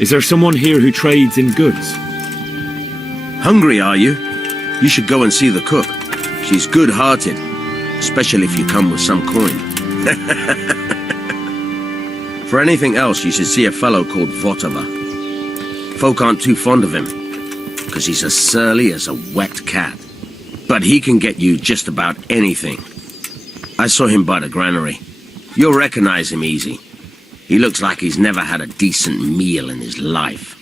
Is there someone here who trades in goods? Hungry, are you? You should go and see the cook. She's good-hearted, especially if you come with some coin. For anything else, you should see a fellow called Votava. Folk aren't too fond of him, because he's as surly as a wet cat. But he can get you just about anything. I saw him by the granary. You'll recognize him easy. He looks like he's never had a decent meal in his life.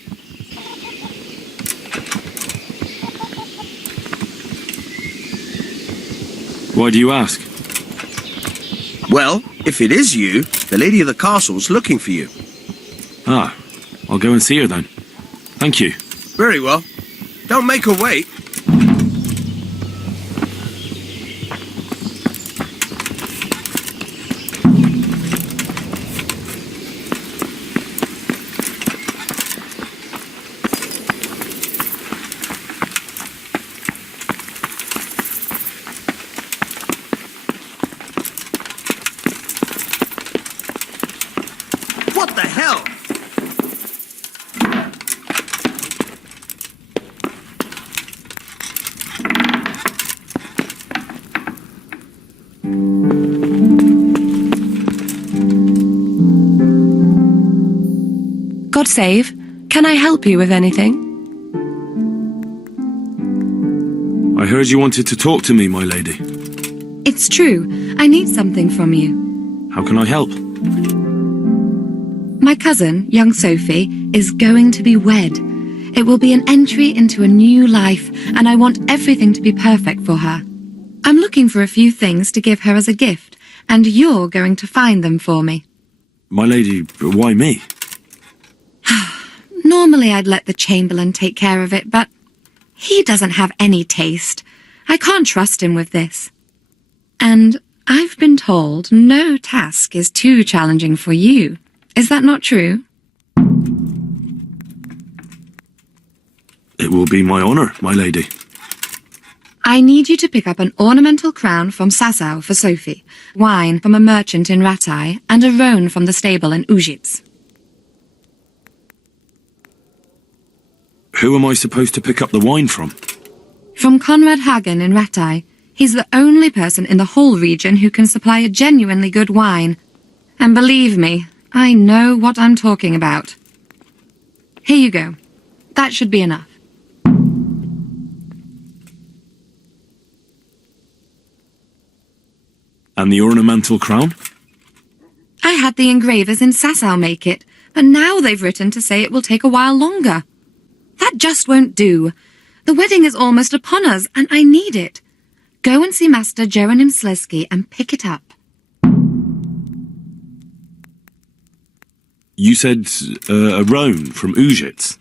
Why do you ask? Well, if it is you, the lady of the castle's looking for you. Ah, I'll go and see her then. Thank you. Very well. Don't make her wait. What the hell? God save. Can I help you with anything? I heard you wanted to talk to me, my lady. It's true. I need something from you. How can I help? My cousin, young Sophie, is going to be wed. It will be an entry into a new life, and I want everything to be perfect for her. I'm looking for a few things to give her as a gift, and you're going to find them for me. My lady, why me? Normally I'd let the Chamberlain take care of it, but he doesn't have any taste. I can't trust him with this. And I've been told no task is too challenging for you. Is that not true? It will be my honour, my lady. I need you to pick up an ornamental crown from Sasau for Sophie, wine from a merchant in Ratai, and a roan from the stable in Ujits. Who am I supposed to pick up the wine from? From Conrad Hagen in Ratai. He's the only person in the whole region who can supply a genuinely good wine. And believe me, I know what I'm talking about. Here you go. That should be enough. And the ornamental crown? I had the engravers in Sasau make it, but now they've written to say it will take a while longer. That just won't do. The wedding is almost upon us, and I need it. Go and see Master Jeronim Slesky and pick it up. You said a roan from Ujits.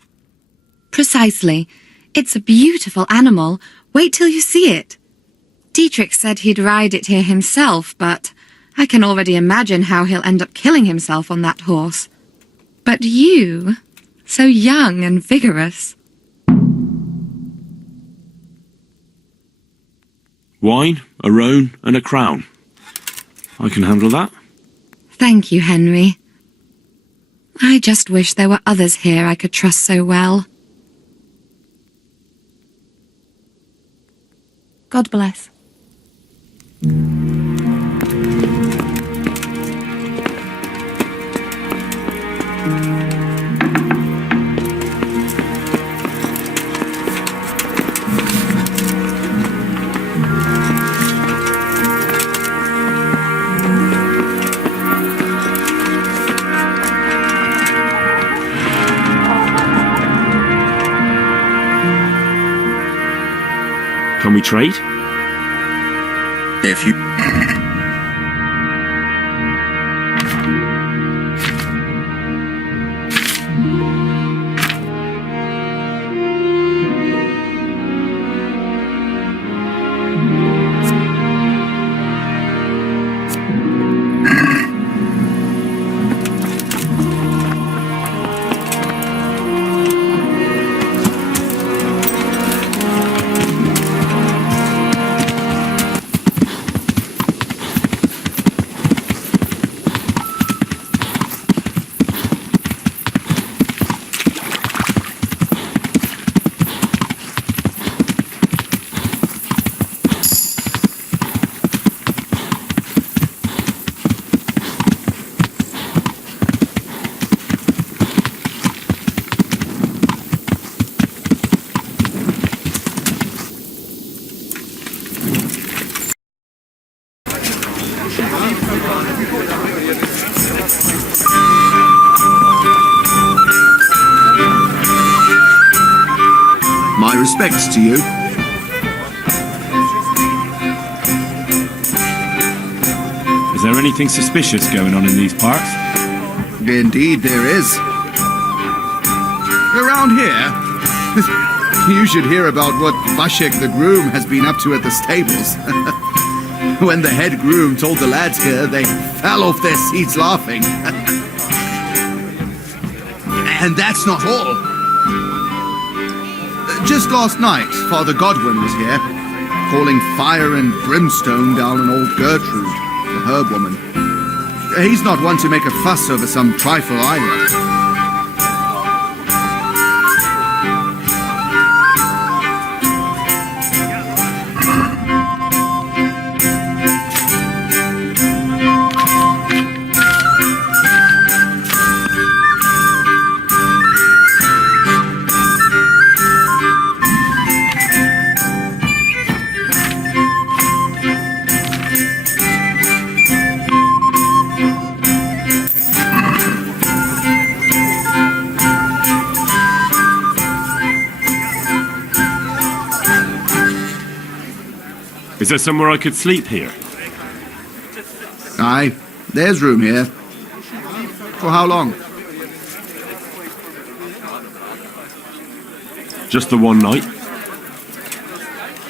Precisely. It's a beautiful animal. Wait till you see it. Dietrich said he'd ride it here himself, but I can already imagine how he'll end up killing himself on that horse. But you, so young and vigorous. Wine, a roan, and a crown. I can handle that. Thank you, Henry. I just wish there were others here I could trust so well. God bless. Can we trade? If you... respects to you. Is there anything suspicious going on in these parts? Indeed there is. Around here, you should hear about what Vashek the groom has been up to at the stables. When the head groom told the lads here, they fell off their seats laughing. And that's not all. Just last night, Father Godwin was here, calling fire and brimstone down on old Gertrude, the herb woman. He's not one to make a fuss over some trifle either. Is there somewhere I could sleep here? Aye, there's room here. For how long? Just the one night?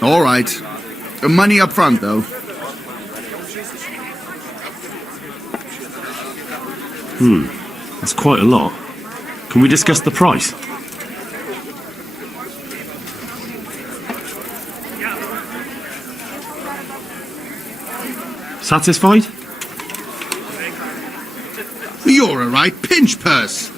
All right. Money up front, though. That's quite a lot. Can we discuss the price? Satisfied? You're a right pinch purse.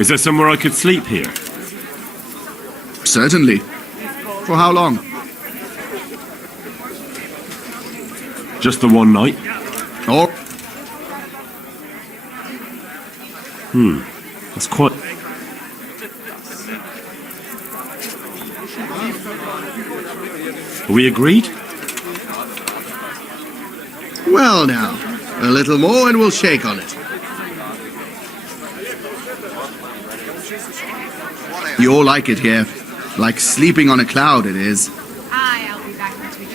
Is there somewhere I could sleep here? Certainly. For how long? Just the one night? Or That's quite... Are we agreed? well now, a little more and we'll shake on it. You'll like it here. Like sleeping on a cloud it is. Aye, I'll be back next week.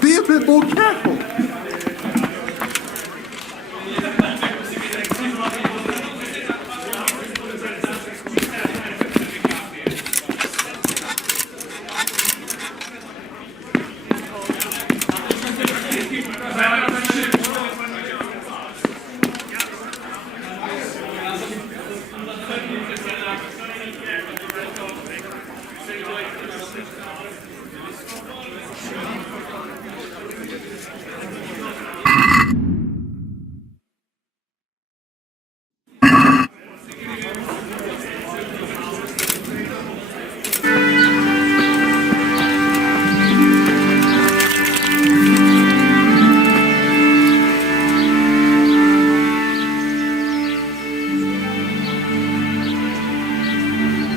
Be a bit more careful.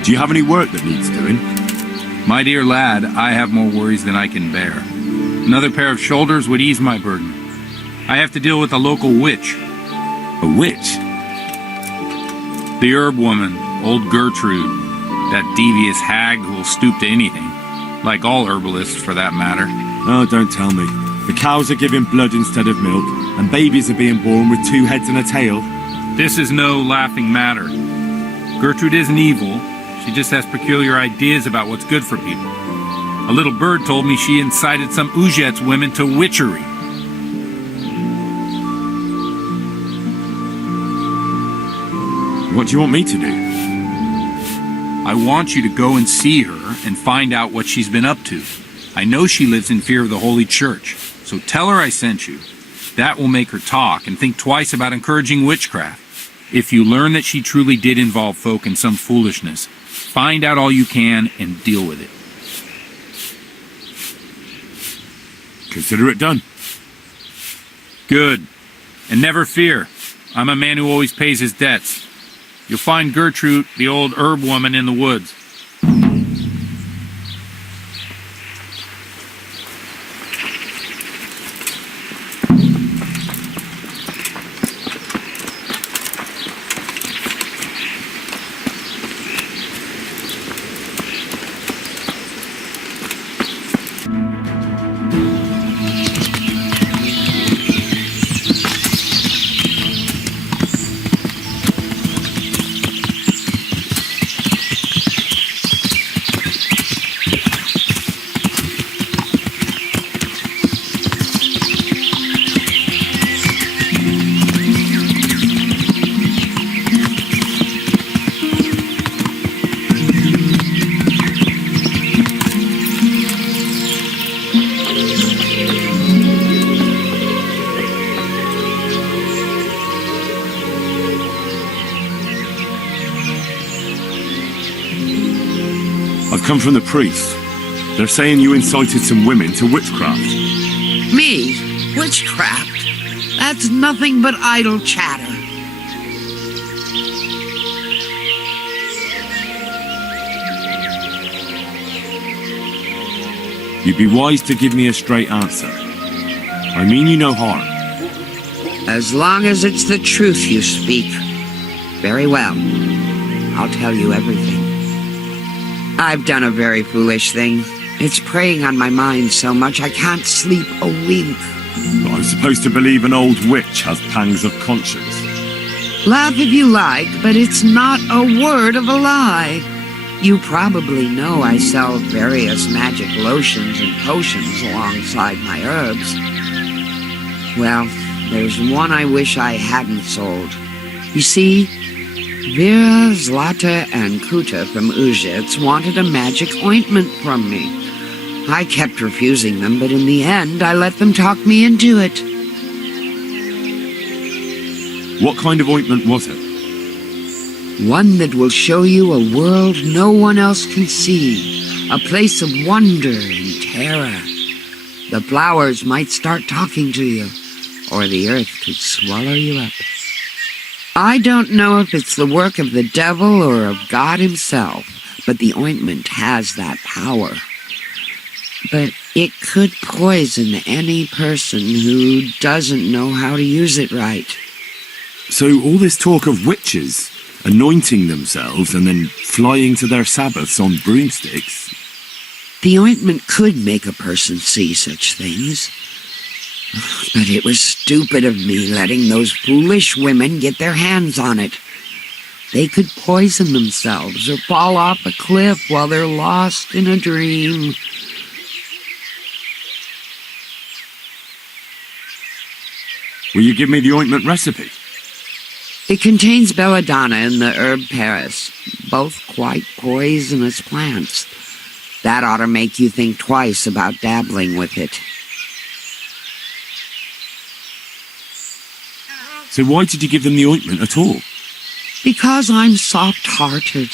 Do you have any work that needs doing? My dear lad, I have more worries than I can bear. Another pair of shoulders would ease my burden. I have to deal with a local witch. A witch? The herb woman, old Gertrude. That devious hag who will stoop to anything. Like all herbalists, for that matter. Oh, don't tell me. The cows are giving blood instead of milk, and babies are being born with 2 heads and a tail. This is no laughing matter. Gertrude isn't evil. She just has peculiar ideas about what's good for people. A little bird told me she incited some Ujet's women to witchery. What do you want me to do? I want you to go and see her and find out what she's been up to. I know she lives in fear of the Holy Church, so tell her I sent you. That will make her talk and think twice about encouraging witchcraft. If you learn that she truly did involve folk in some foolishness, Find out all you can and deal with it. Consider it done. Good. And never fear. I'm a man who always pays his debts. You'll find Gertrude, the old herb woman, in the woods. I've come from the priest. They're saying you incited some women to witchcraft. Me? Witchcraft? That's nothing but idle chatter. You'd be wise to give me a straight answer. I mean you no harm. As long as it's the truth you speak. Very well. I'll tell you everything. I've done a very foolish thing. It's preying on my mind so much I can't sleep a wink. I'm supposed to believe an old witch has pangs of conscience. Laugh if you like, but it's not a word of a lie. You probably know I sell various magic lotions and potions alongside my herbs. Well, there's one I wish I hadn't sold. You see, Vera, Zlata, and Kuta from Uzhitz wanted a magic ointment from me. I kept refusing them, but in the end, I let them talk me into it. What kind of ointment was it? One that will show you a world no one else can see. A place of wonder and terror. The flowers might start talking to you, or the earth could swallow you up. I don't know if it's the work of the devil or of God himself, but the ointment has that power. But it could poison any person who doesn't know how to use it right. So all this talk of witches anointing themselves and then flying to their sabbaths on broomsticks. The ointment could make a person see such things. But it was stupid of me letting those foolish women get their hands on it. They could poison themselves or fall off a cliff while they're lost in a dream. Will you give me the ointment recipe? It contains belladonna and the herb Paris, both quite poisonous plants. That ought to make you think twice about dabbling with it. So why did you give them the ointment at all? Because I'm soft-hearted.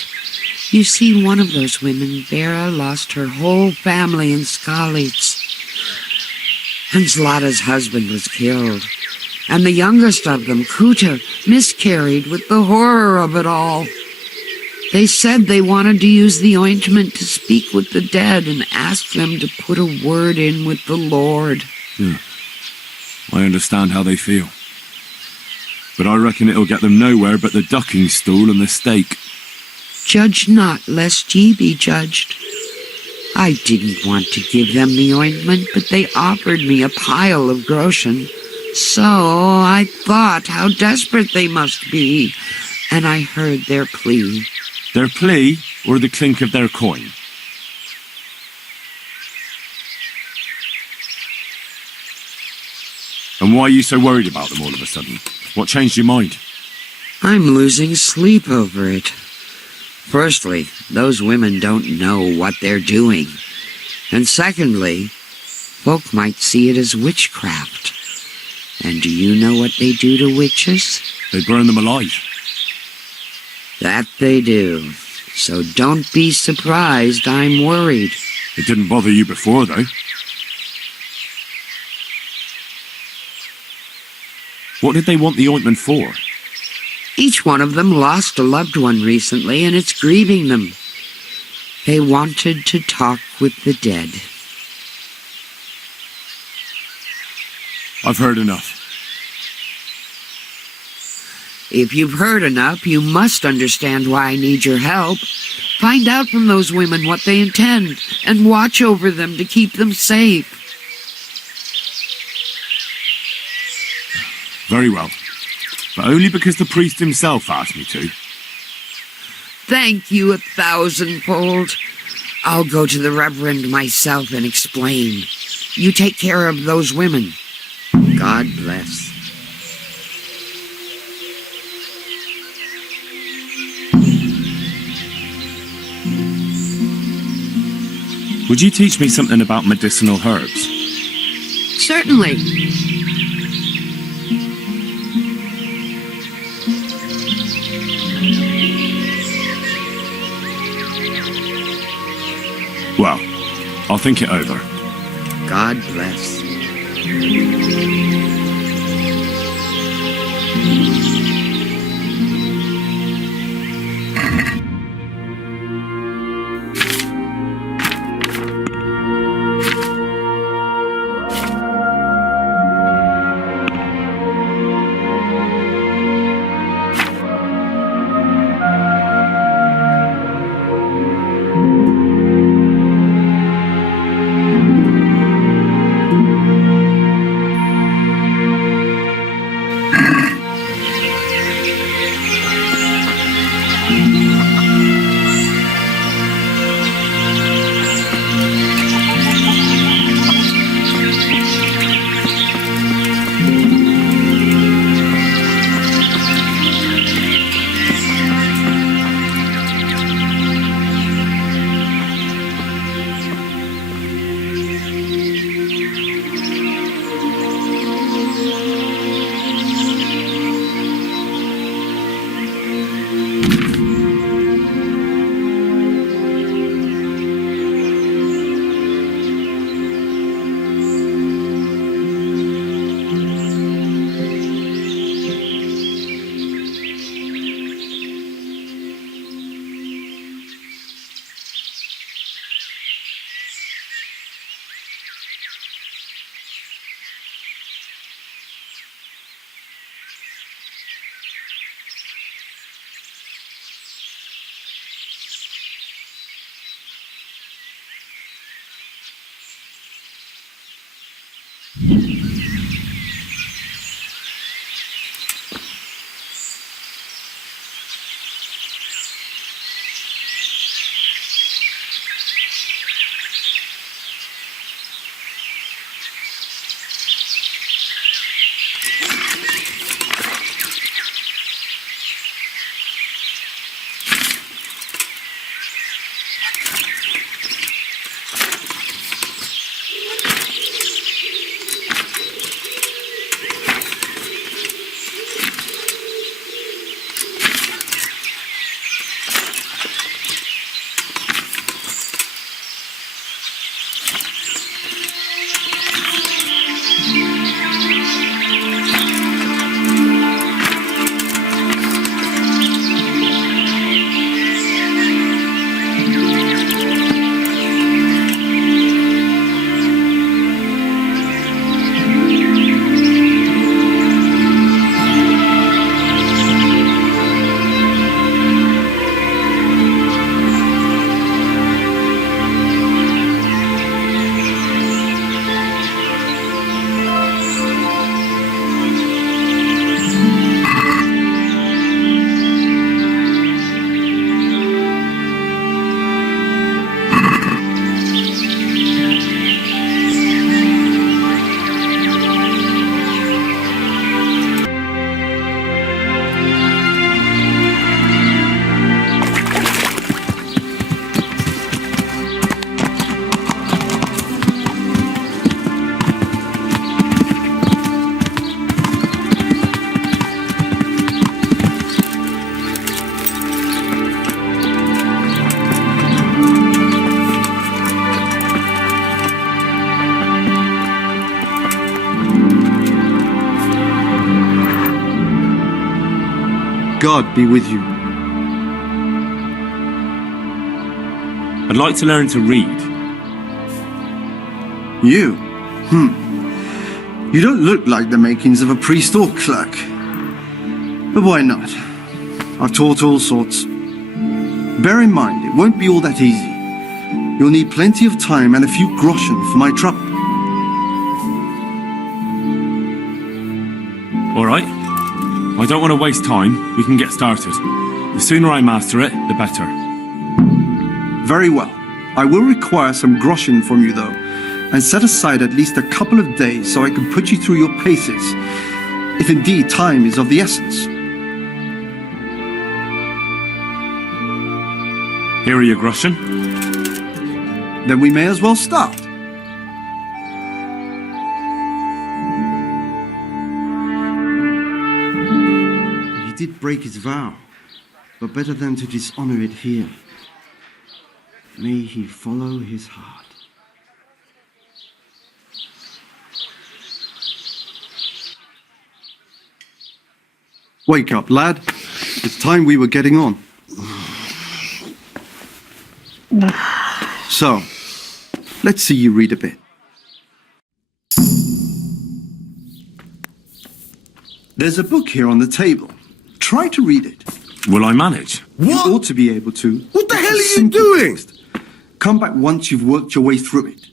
You see, one of those women, Vera, lost her whole family in Skalitz. And Zlata's husband was killed. And the youngest of them, Kuta, miscarried with the horror of it all. They said they wanted to use the ointment to speak with the dead and ask them to put a word in with the Lord. Yeah. I understand how they feel. But I reckon it'll get them nowhere but the ducking stool and the stake. Judge not, lest ye be judged. I didn't want to give them the ointment, but they offered me a pile of groschen. So I thought how desperate they must be, and I heard their plea. Their plea, or the clink of their coin? And why are you so worried about them all of a sudden? What changed your mind? I'm losing sleep over it. Firstly, those women don't know what they're doing. And secondly, folk might see it as witchcraft. And do you know what they do to witches? They burn them alive. That they do. So don't be surprised I'm worried. It didn't bother you before, though. What did they want the ointment for? Each one of them lost a loved one recently, and it's grieving them. They wanted to talk with the dead. I've heard enough. If you've heard enough, you must understand why I need your help. Find out from those women what they intend, and watch over them to keep them safe. Very well. But only because the priest himself asked me to. Thank you 1,000-fold. I'll go to the Reverend myself and explain. You take care of those women. God bless. Would you teach me something about medicinal herbs? Certainly. Well, I'll think it over. God bless. God be with you. I'd like to learn to read. You? You don't look like the makings of a priest or clerk. But why not? I've taught all sorts. Bear in mind, it won't be all that easy. You'll need plenty of time and a few groschen for my trouble. All right. I don't want to waste time. We can get started. The sooner I master it, the better. Very well. I will require some groschen from you, though, and set aside at least a couple of days so I can put you through your paces, if indeed time is of the essence. Here are your groschen. Then we may as well start. He did break his vow, but better than to dishonor it here. May he follow his heart. Wake up, lad. It's time we were getting on. So, let's see you read a bit. There's a book here on the table. Try to read it. Will I manage? You ought to be able to. What the hell are you Simple doing? text. Come back once you've worked your way through it.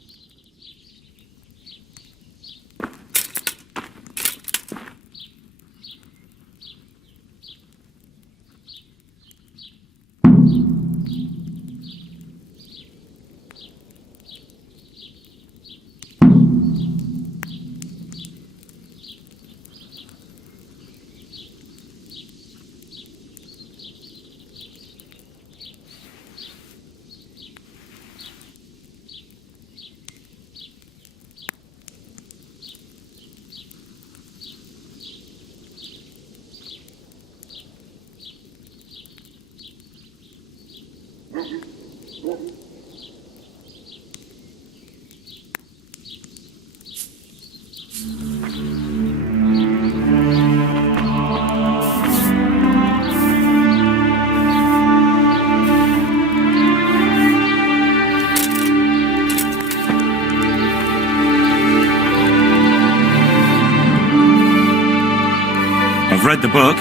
I've read the book.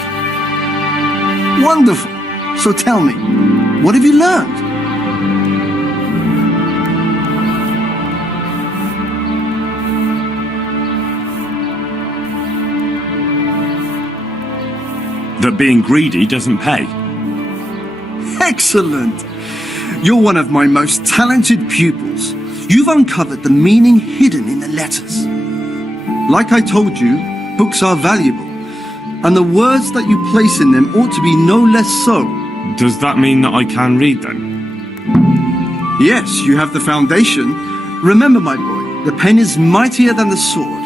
Wonderful. So tell me, what have you learned? That being greedy doesn't pay. Excellent. You're one of my most talented pupils. You've uncovered the meaning hidden in the letters. Like I told you, books are valuable, and the words that you place in them ought to be no less so. Does that mean that I can read then? Yes, you have the foundation. Remember, my boy, the pen is mightier than the sword.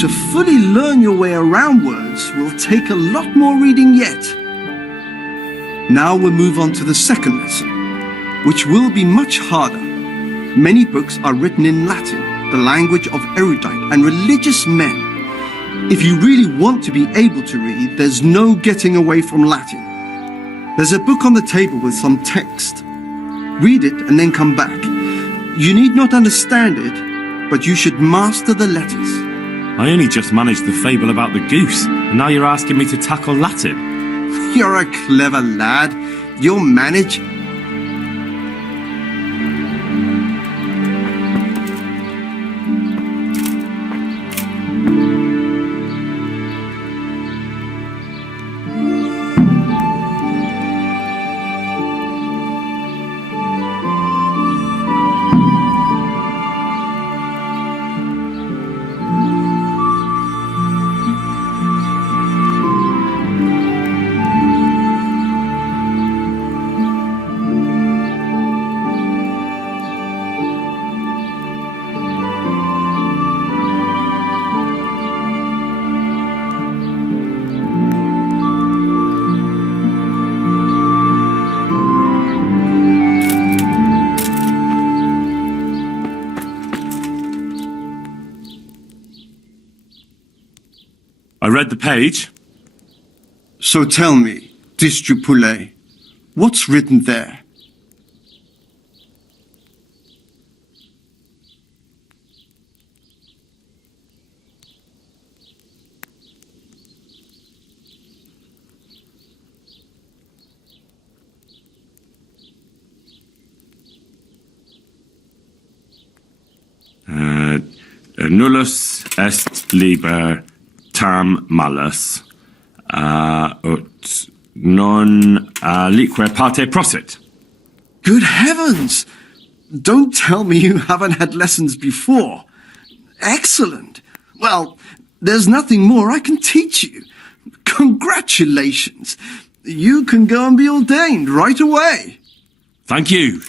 To fully learn your way around words will take a lot more reading yet. Now we'll move on to the second lesson, which will be much harder. Many books are written in Latin, the language of erudite and religious men. If you really want to be able to read, there's no getting away from Latin. There's a book on the table with some text. Read it and then come back. You need not understand it, but you should master the letters. I only just managed the fable about the goose, and now you're asking me to tackle Latin. You're a clever lad. You'll manage. I read the page. So tell me, Distrupule. What's written there? Nullus est liber tam malus, ut non alique parte prosit. Good heavens! Don't tell me you haven't had lessons before. Excellent. Well, there's nothing more I can teach you. Congratulations. You can go and be ordained right away. Thank you,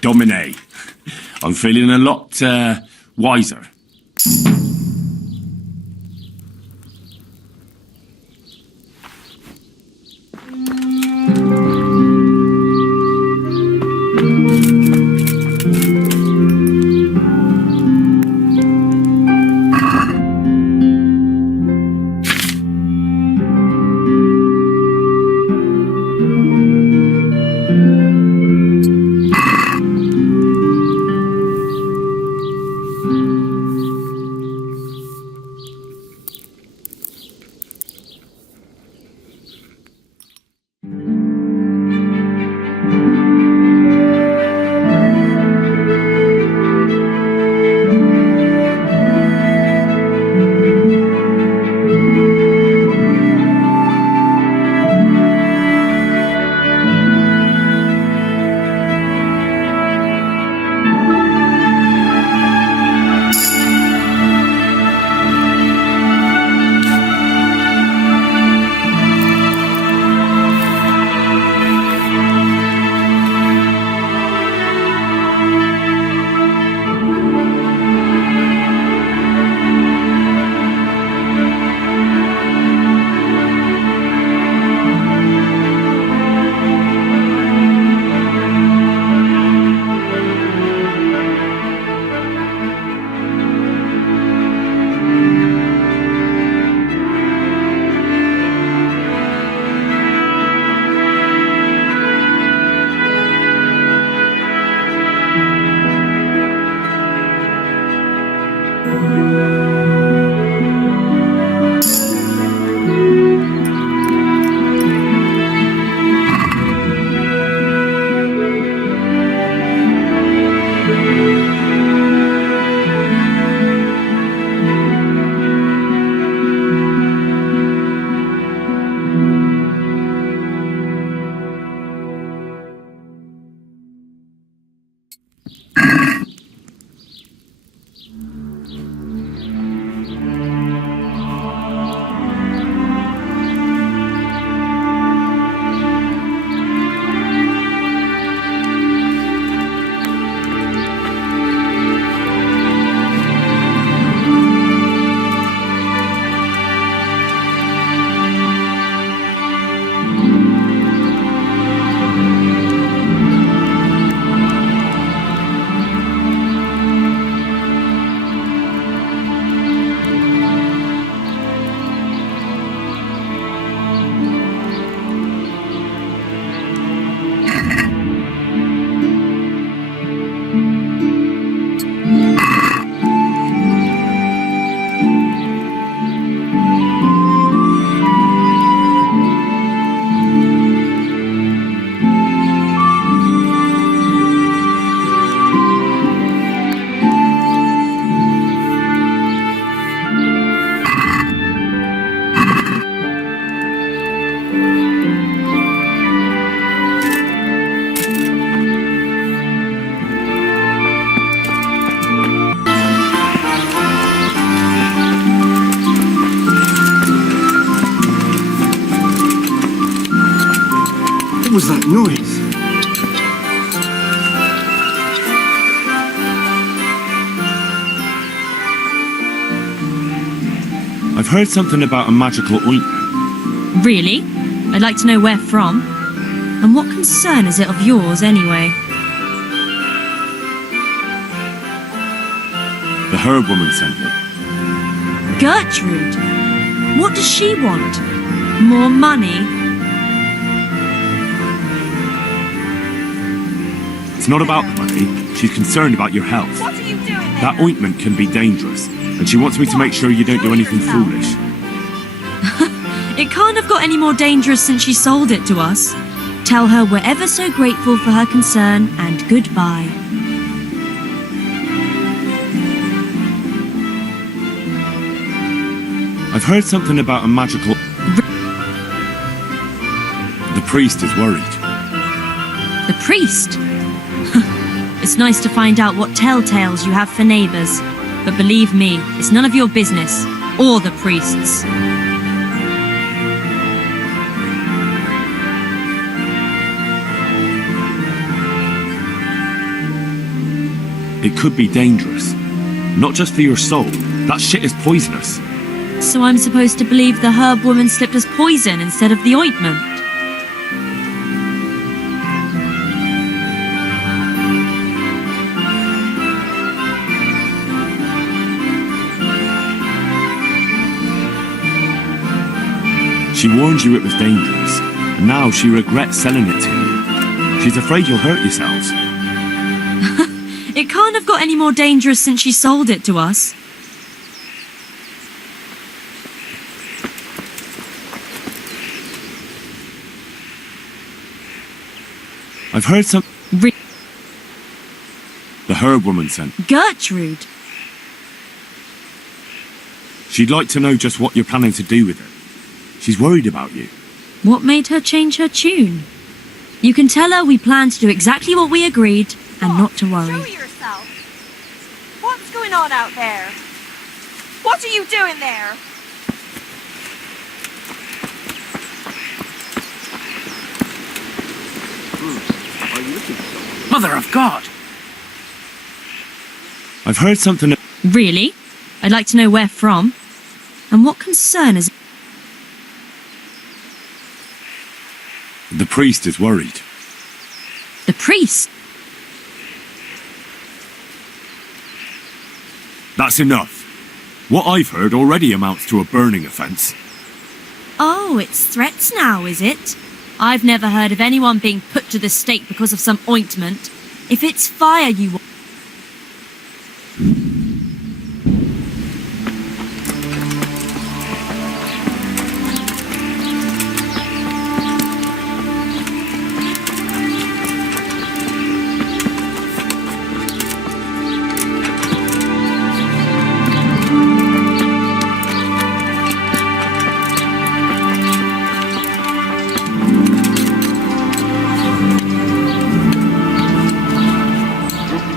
Domine. I'm feeling a lot wiser. was that noise? I've heard something about a magical ointment. Really? I'd like to know where from. And what concern is it of yours, anyway? The herb woman sent me. Gertrude? What does she want? More money? It's not about the money. She's concerned about your health. What are you doing there? That ointment can be dangerous, and she wants me to make sure you don't do anything foolish. It can't have got any more dangerous since she sold it to us. Tell her we're ever so grateful for her concern, and goodbye. I've heard something about a magical... The priest is worried. The priest? It's nice to find out what telltales you have for neighbours. But believe me, it's none of your business. Or the priest's. It could be dangerous. Not just for your soul. That shit is poisonous. So I'm supposed to believe the herb woman slipped us poison instead of the ointment? She warned you it was dangerous, and now she regrets selling it to you. She's afraid you'll hurt yourselves. It can't have got any more dangerous since she sold it to us. I've heard some... The herb woman sent. Gertrude? She'd like to know just what you're planning to do with it. She's worried about you. What made her change her tune? You can tell her we plan to do exactly what we agreed, and not to Show worry. yourself. What's going on out there? What are you doing there? Mother of God! I've heard something... Really? I'd like to know where from. And what concern is... The priest is worried. The priest? That's enough. What I've heard already amounts to a burning offence. Oh, it's threats now, is it? I've never heard of anyone being put to the stake because of some ointment. If it's fire you want...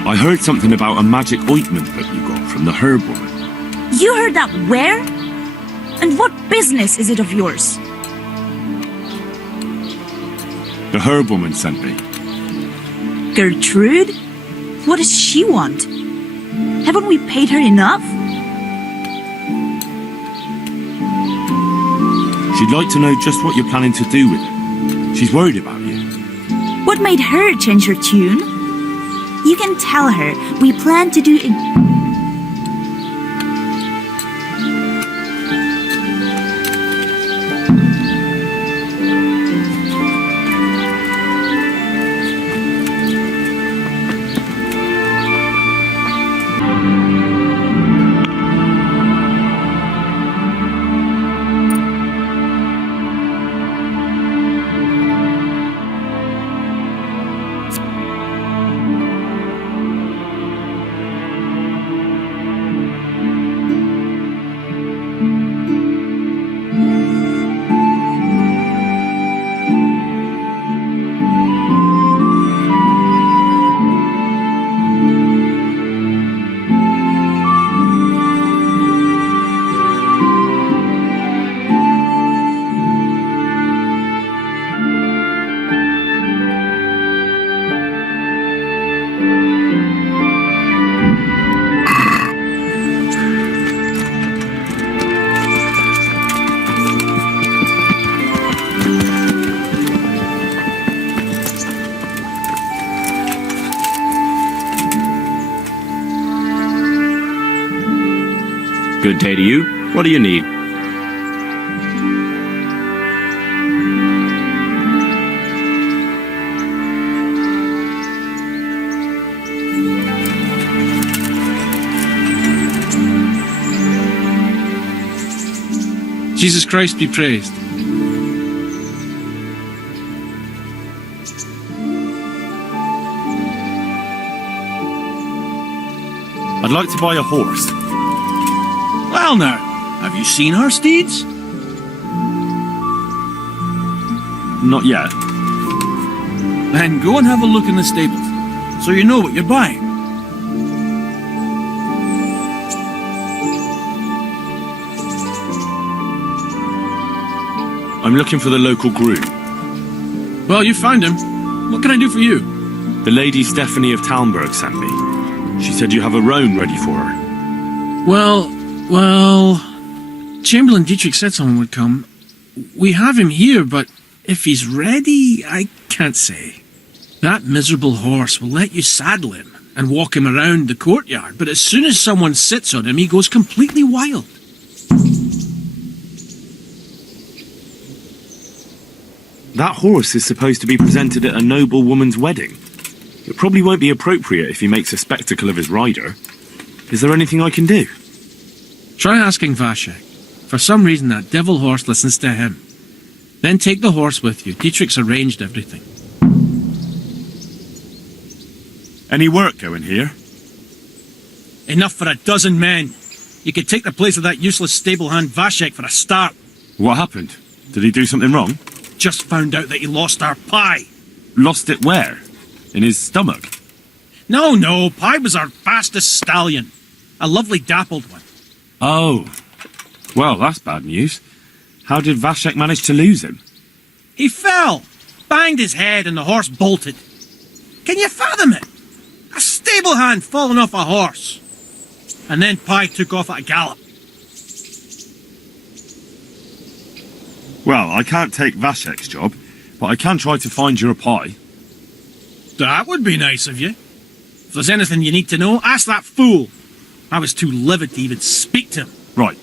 I heard something about a magic ointment that you got from the herb woman. You heard that where? And what business is it of yours? The herb woman sent me. Gertrude? What does she want? Haven't we paid her enough? She'd like to know just what you're planning to do with it. She's worried about you. What made her change her tune? You can tell her we plan to do it. Good day to you. What do you need? Jesus Christ be praised. I'd like to buy a horse. Well now, have you seen our steeds? Not yet. Then go and have a look in the stables, so you know what you're buying. I'm looking for the local groom. Well, you found him. What can I do for you? The Lady Stephanie of Talmberg sent me. She said you have a roan ready for her. Well, Chamberlain Dietrich said someone would come. We have him here, but if he's ready, I can't say. That miserable horse will let you saddle him and walk him around the courtyard, but as soon as someone sits on him, he goes completely wild. That horse is supposed to be presented at a noble woman's wedding. It probably won't be appropriate if he makes a spectacle of his rider. Is there anything I can do? Try asking Vashek. For some reason, that devil horse listens to him. Then take the horse with you. Dietrich's arranged everything. Any work going here? Enough for a dozen men. You could take the place of that useless stable hand Vashek for a start. What happened? Did he do something wrong? Just found out that he lost our pie. Lost it where? In his stomach? No, Pie was our fastest stallion. A lovely dappled one. Oh. Well, that's bad news. How did Vashek manage to lose him? He fell, banged his head, and the horse bolted. Can you fathom it? A stable hand falling off a horse. And then Pie took off at a gallop. Well, I can't take Vashek's job, but I can try to find you a pie. That would be nice of you. If there's anything you need to know, ask that fool. I was too livid to even speak to him. Right.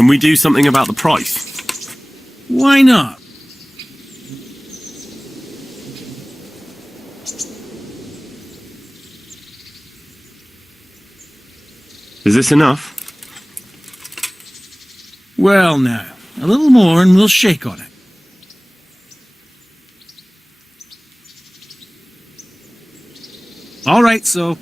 Can we do something about the price? Why not? Is this enough? Well, now, a little more and we'll shake on it. All right, so.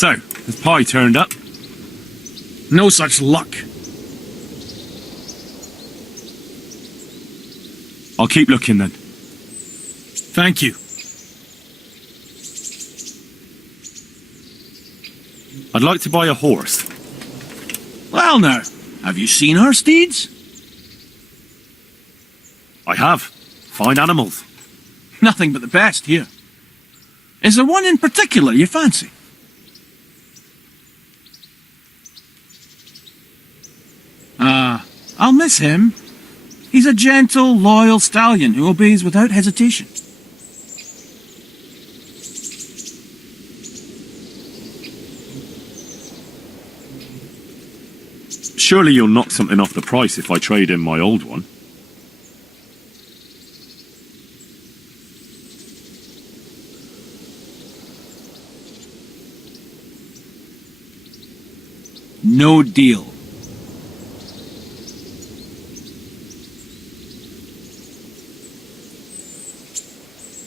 So, has Pie turned up? No such luck. I'll keep looking then. Thank you. I'd like to buy a horse. Well now, have you seen our steeds? I have. Fine animals. Nothing but the best here. Is there one in particular you fancy? I'll miss him. He's a gentle, loyal stallion who obeys without hesitation. Surely you'll knock something off the price if I trade in my old one. No deal.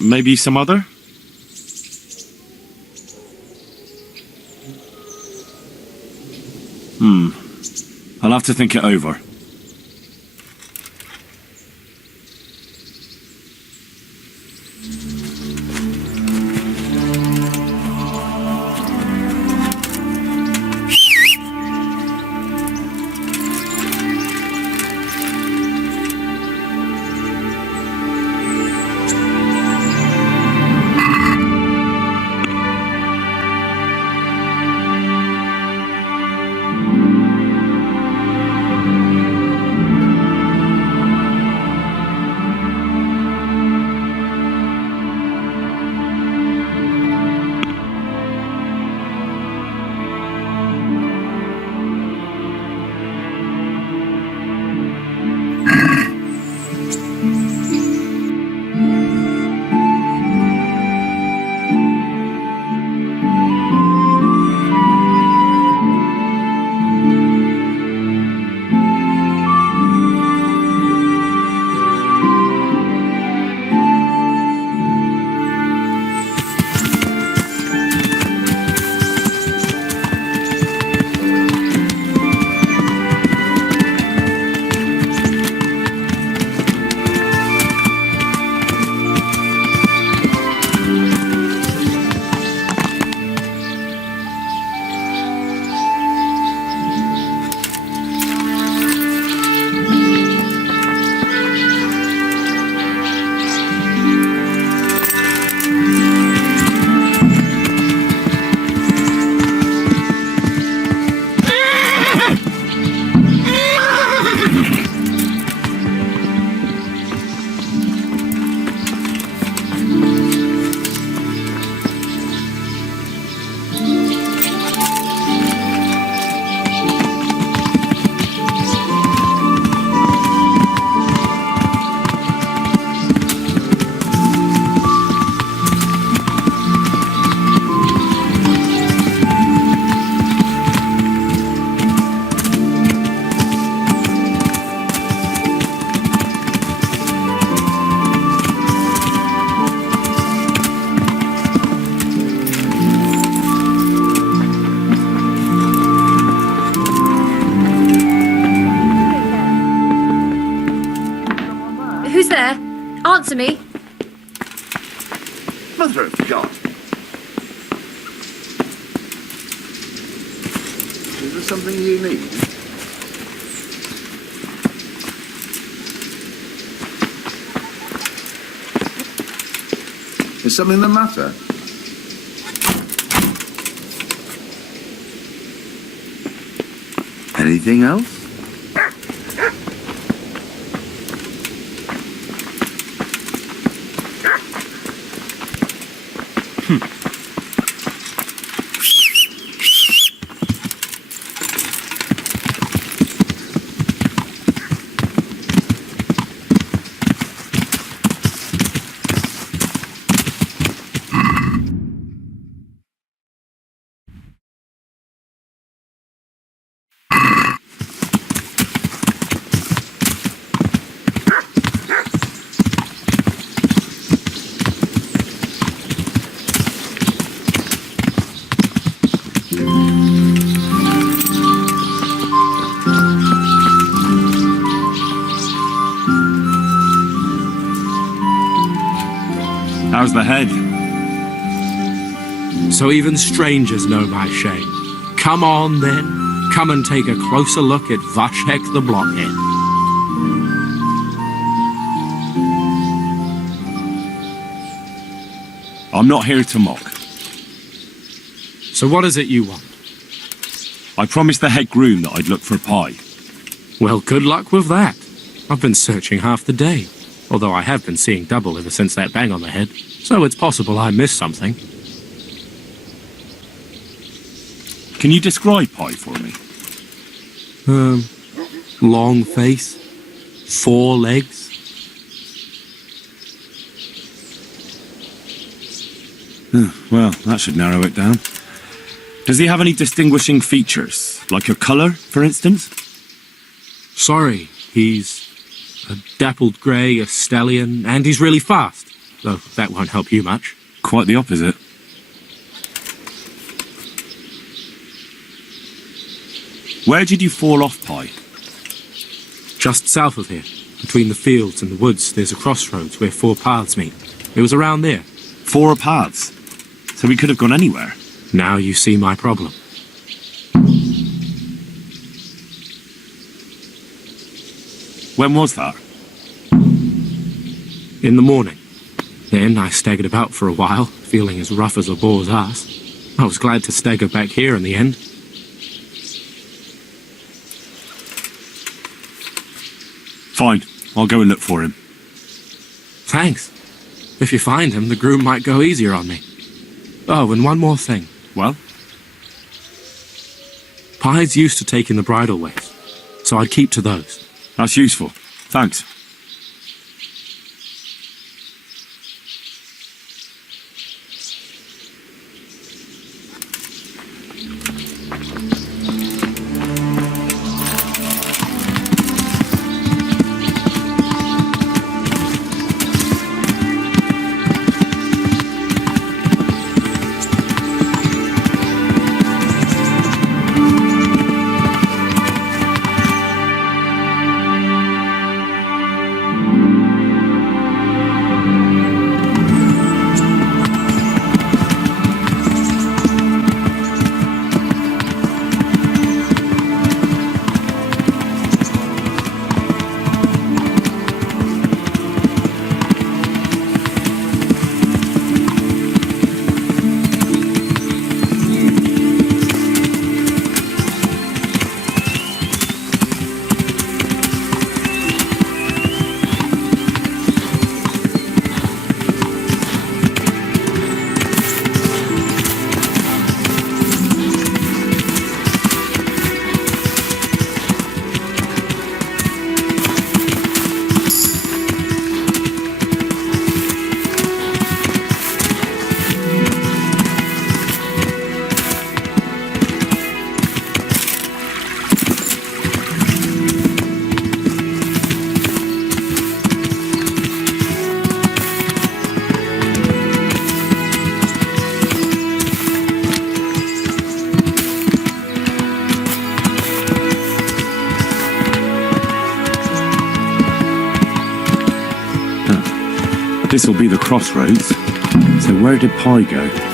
Maybe some other? I'll have to think it over. Answer me. Mother of God. Is there something you need? Is something the matter? Anything else? How's the head? So even strangers know my shame. Come on, then. Come and take a closer look at Vashek the Blockhead. I'm not here to mock. So what is it you want? I promised the head groom that I'd look for pie. Well, good luck with that. I've been searching half the day, although I have been seeing double ever since that bang on the head, so it's possible I missed something. Can you describe pie for me? Long face, 4 legs. Well, that should narrow it down. Does he have any distinguishing features? Like a colour, for instance? Sorry, he's a dappled grey, a stallion, and he's really fast. Though that won't help you much. Quite the opposite. Where did you fall off, Pie? Just south of here, between the fields and the woods, there's a crossroads where 4 paths meet. It was around there. 4 paths? So we could have gone anywhere. Now you see my problem. When was that? In the morning. Then I staggered about for a while, feeling as rough as a boar's ass. I was glad to stagger back here in the end. Fine, I'll go and look for him. Thanks. If you find him, the groom might go easier on me. Oh, and one more thing. Well? Pies used to take in the bridal ways, so I'd keep to those. That's useful. Thanks. This'll be the crossroads. So where did Pie go?